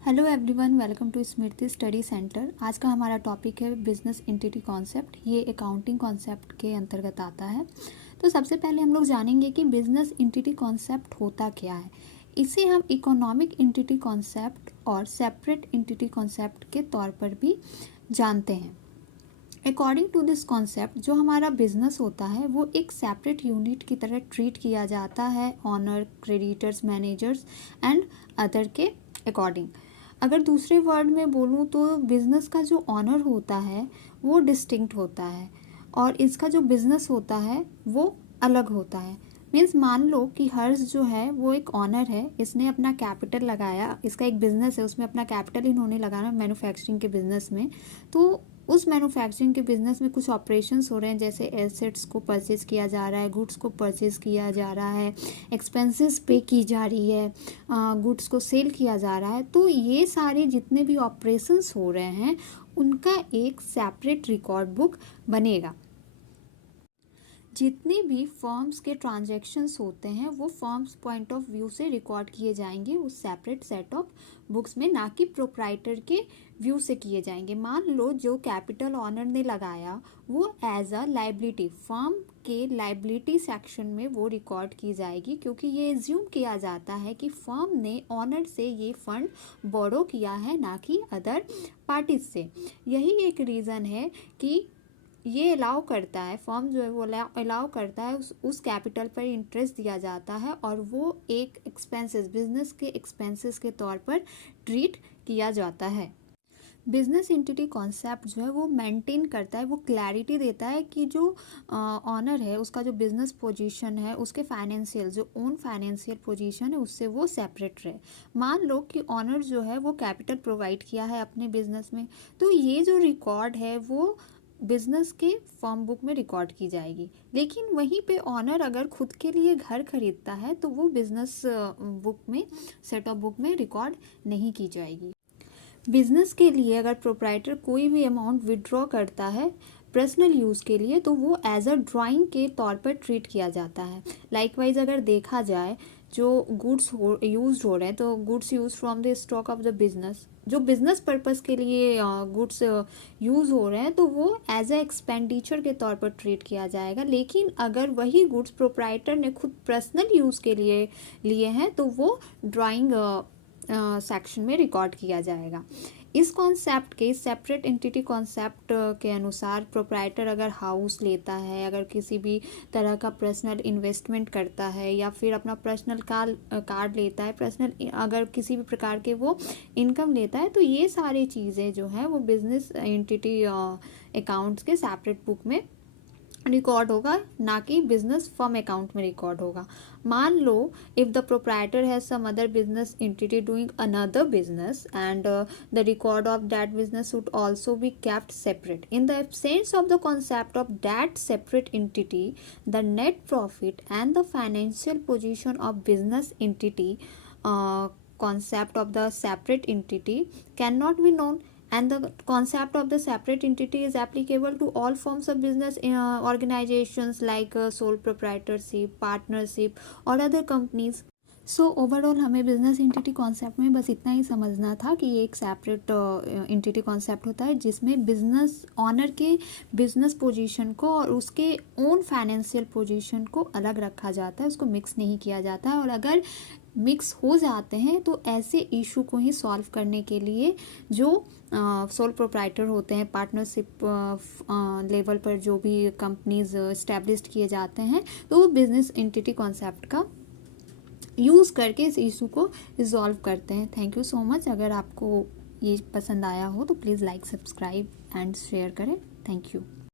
Hello everyone, welcome to Smriti study centre. आज का हमारा टॉपिक है बिजनेस एंटिटी कॉन्सेप्ट। ये अकाउंटिंग कॉन्सेप्ट के अंतर्गत आता है। तो सबसे पहले हम लोग जानेंगे कि बिजनेस एंटिटी कॉन्सेप्ट होता क्या है। इसे हम इकोनॉमिक एंटिटी कॉन्सेप्ट और सेपरेट एंटिटी कॉन्सेप्ट के तौर पर भी जानते हैं। अकॉर्डिंग टू दिस कॉन्सेप्ट, जो हमारा बिजनेस होता है वो एक सेपरेट यूनिट की तरह ट्रीट किया जाता है owner, creditors, managers and other के अकॉर्डिंग। अगर दूसरे वर्ड में बोलूँ तो बिज़नेस का जो ऑनर होता है वो डिस्टिंक्ट होता है और इसका जो बिज़नेस होता है वो अलग होता है। मीन्स मान लो कि हर्ष जो है वो एक ऑनर है, इसने अपना कैपिटल लगाया, इसका एक बिज़नेस है, उसमें अपना कैपिटल इन्होंने लगाना मैन्युफैक्चरिंग के बिज़नेस में। तो उस मैन्युफैक्चरिंग के बिज़नेस में कुछ ऑपरेशंस हो रहे हैं, जैसे एसेट्स को परचेज़ किया जा रहा है, गुड्स को परचेज़ किया जा रहा है, एक्सपेंसेस पे की जा रही है, गुड्स को सेल किया जा रहा है। तो ये सारे जितने भी ऑपरेशंस हो रहे हैं उनका एक सेपरेट रिकॉर्ड बुक बनेगा। जितने भी फर्म्स के ट्रांजैक्शंस होते हैं वो फर्म्स पॉइंट ऑफ व्यू से रिकॉर्ड किए जाएंगे उस सेपरेट सेट ऑफ बुक्स में, ना कि प्रोप्राइटर के व्यू से किए जाएंगे। मान लो जो कैपिटल ऑनर ने लगाया वो एज अ लाइबिलिटी फर्म के लाइबिलिटी सेक्शन में वो रिकॉर्ड की जाएगी, क्योंकि ये एज्यूम किया जाता है कि फर्म ने ऑनर से ये फंड बोरो किया है, ना कि अदर पार्टीज से। यही एक रीज़न है कि ये अलाउ करता है, फर्म जो है वो अलाउ करता है उस कैपिटल पर इंटरेस्ट दिया जाता है और वो एक एक्सपेंसेस, बिजनेस के एक्सपेंसेस के तौर पर ट्रीट किया जाता है। बिजनेस एंटिटी कॉन्सेप्ट जो है वो मेंटेन करता है, वो क्लैरिटी देता है कि जो ऑनर है उसका जो बिजनेस पोजीशन है, उसके फाइनेंशियल जो ओन फाइनेंशियल पोजीशन है उससे वो सेपरेट रहे। मान लो कि ऑनर जो है वो कैपिटल प्रोवाइड किया है अपने बिजनेस में, तो ये जो रिकॉर्ड है वो बिजनेस के फर्म बुक में रिकॉर्ड की जाएगी। लेकिन वहीं पे ऑनर अगर खुद के लिए घर खरीदता है तो वो बिजनेस बुक में, सेट ऑफ बुक में रिकॉर्ड नहीं की जाएगी। बिजनेस के लिए अगर प्रोप्राइटर कोई भी अमाउंट विड्रॉ करता है पर्सनल यूज़ के लिए तो वो एज अ ड्राइंग के तौर पर ट्रीट किया जाता है। लाइकवाइज अगर देखा जाए जो गुड्स यूज हो रहे हैं, तो goods use from the stock of the business, जो बिजनेस पर्पस के लिए गुड्स यूज़ हो रहे हैं तो वो एज ए एक्सपेंडिचर के तौर पर ट्रीट किया जाएगा। लेकिन अगर वही गुड्स प्रोप्राइटर ने खुद पर्सनल यूज़ के लिए लिए हैं तो वो ड्राइंग सेक्शन में रिकॉर्ड किया जाएगा। इस कॉन्सेप्ट के सेपरेट एंटिटी कॉन्सेप्ट के अनुसार प्रोप्राइटर अगर हाउस लेता है, अगर किसी भी तरह का पर्सनल इन्वेस्टमेंट करता है या फिर अपना पर्सनल कार्ड लेता है, पर्सनल अगर किसी भी प्रकार के वो इनकम लेता है, तो ये सारी चीज़ें जो हैं वो बिजनेस एंटिटी अकाउंट्स के सेपरेट बुक में रिकॉर्ड होगा, ना कि बिजनेस फर्म अकाउंट में रिकॉर्ड होगा। मान लो if the proprietor has some other business entity doing another business and the record of that business should also be kept separate. In the absence of the concept of that separate entity, the net profit and the financial position of business entity concept of the separate entity cannot be known, and the concept of the separate entity is applicable to all forms of business organizations like sole proprietorship, partnership और other companies. So overall हमें business entity concept में बस इतना ही समझना था कि ये एक सेपरेट एंटिटी कॉन्सेप्ट होता है जिसमें बिजनेस ऑनर के बिजनेस पोजीशन को और उसके ओन फाइनेंशियल पोजीशन को अलग रखा जाता है, उसको मिक्स नहीं किया जाता है। और अगर मिक्स हो जाते हैं तो ऐसे इशू को ही सॉल्व करने के लिए जो सोल प्रोप्राइटर होते हैं, पार्टनरशिप लेवल पर जो भी कंपनीज इस्टेब्लिश किए जाते हैं, तो वो बिजनेस एंटिटी कॉन्सेप्ट का यूज़ करके इस इशू को रिजॉल्व करते हैं। Thank you so much. अगर आपको ये पसंद आया हो तो please like, subscribe and share करें। Thank you.